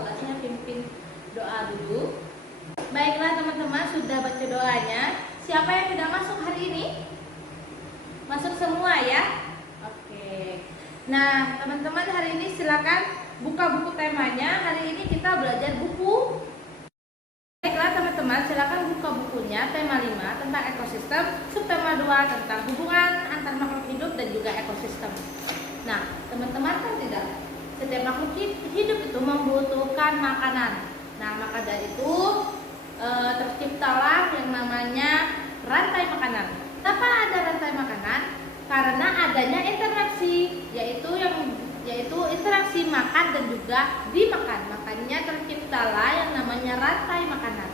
kelasnya pimpin doa dulu. Baiklah teman-teman, sudah baca doanya. Siapa yang tidak masuk hari ini? Masuk semua ya? Oke. Nah teman-teman, hari ini silakan buka buku temanya. Hari ini kita belajar buku. Baiklah teman-teman, silakan buka bukunya. Tema 5 tentang ekosistem, subtema 2 tentang hubungan antar makhluk hidup dan juga ekosistem. Nah teman-teman kan tidak, setiap makhluk hidup itu membutuhkan makanan. Nah maka dari itu terciptalah yang namanya rantai makanan. Kenapa ada rantai makanan? Karena adanya interaksi, yaitu interaksi makan dan juga dimakan. Makanya terciptalah yang namanya rantai makanan.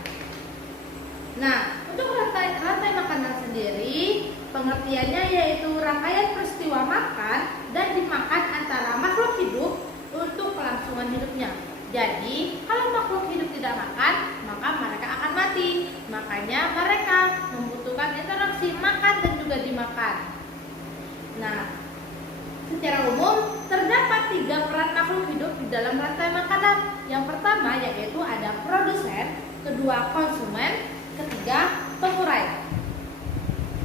Nah, untuk rantai makanan sendiri, pengertiannya yaitu rangkaian peristiwa makan dan dimakan antara makhluk hidup untuk kelangsungan hidupnya. Jadi, kalau makhluk hidup tidak makan, maka mereka akan mati. Makanya mereka membutuhkan interaksi makan dan juga dimakan. Nah, secara umum terdapat 3 peran makhluk hidup di dalam rantai makanan. Yang pertama yaitu ada produsen, kedua konsumen, ketiga pengurai.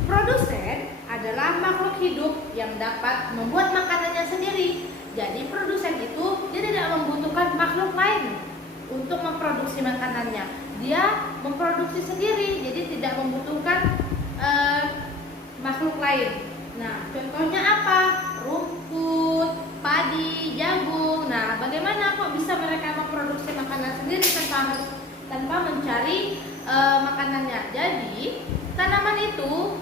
Produsen adalah makhluk hidup yang dapat membuat makanannya sendiri. Jadi produsen itu dia tidak membutuhkan makhluk lain untuk memproduksi makanannya. Dia memproduksi sendiri, jadi tidak membutuhkan makhluk lain. Nah, contohnya apa? Rumput, padi, jagung. Nah, bagaimana kok bisa mereka memproduksi makanan sendiri tanpa mencari makanannya? Jadi, tanaman itu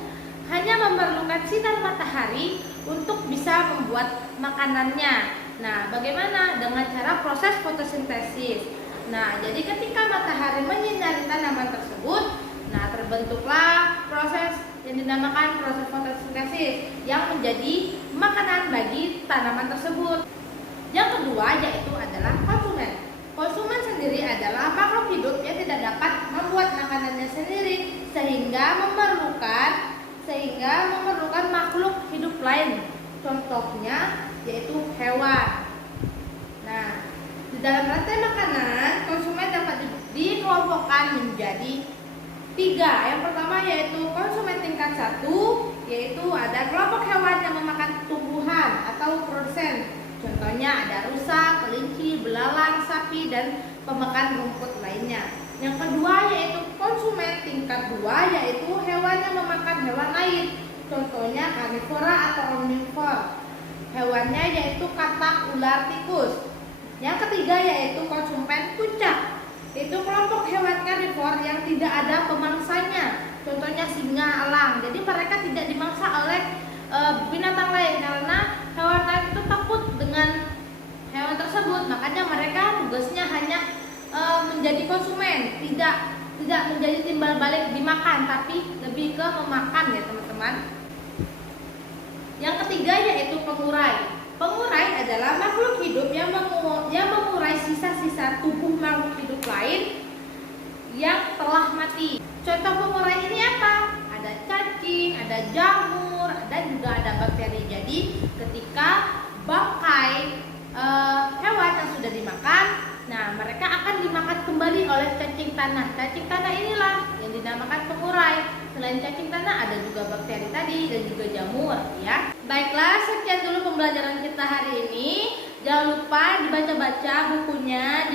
hanya memerlukan sinar matahari untuk bisa membuat makanannya. Nah, bagaimana? Dengan cara proses fotosintesis. Nah, jadi ketika matahari menyinari tanaman tersebut, nah terbentuklah proses yang dinamakan proses fotosintesis yang menjadi makanan bagi tanaman tersebut. Yang kedua yaitu adalah konsumen. Konsumen sendiri adalah makhluk hidup yang tidak dapat membuat makanannya sendiri sehingga memerlukan makhluk hidup lain. Contohnya yaitu hewan. Nah, di dalam rantai makanan, konsumen dapat dikelompokkan menjadi 3. Yang pertama yaitu konsumen tingkat 1, yaitu ada kelompok hewan yang memakan tumbuhan atau produsen. Contohnya ada rusa, kelinci, belalang, sapi, dan pemakan rumput lainnya. Yang kedua yaitu konsumen tingkat 2, yaitu hewan yang memakan hewan lain. Contohnya karnivora atau omnivora. Hewannya yaitu katak, ular, tikus. Yang ketiga yaitu konsumen puncak. Itu kelompok hewan karnivor yang tidak ada pemangsanya. Contohnya singa, elang. Jadi mereka tidak dimangsa oleh binatang lain karena hewan lain itu takut dengan hewan tersebut. Makanya mereka tugasnya hanya menjadi konsumen, tidak menjadi timbal balik dimakan, tapi lebih ke memakan ya teman-teman. Yang ketiga yaitu pengurai. Pengurai adalah makhluk hidup yang mengurai sisa-sisa tubuh makhluk hidup lain yang telah mati. Contoh pengurai ini apa? Ada cacing, ada jamur, dan juga ada bakteri. Jadi ketika bangkai hewan yang sudah dimakan, nah mereka akan dimakan kembali oleh cacing tanah. Cacing tanah inilah yang dinamakan pengurai. Selain cacing tanah ada juga bakteri tadi dan juga jamur ya. Baiklah, sekian dulu pembelajaran kita hari ini. Jangan lupa dibaca-baca bukunya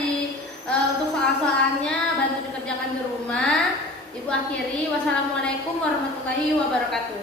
untuk soal-soalnya, bantu dikerjakan di rumah. Ibu akhiri, wassalamualaikum warahmatullahi wabarakatuh.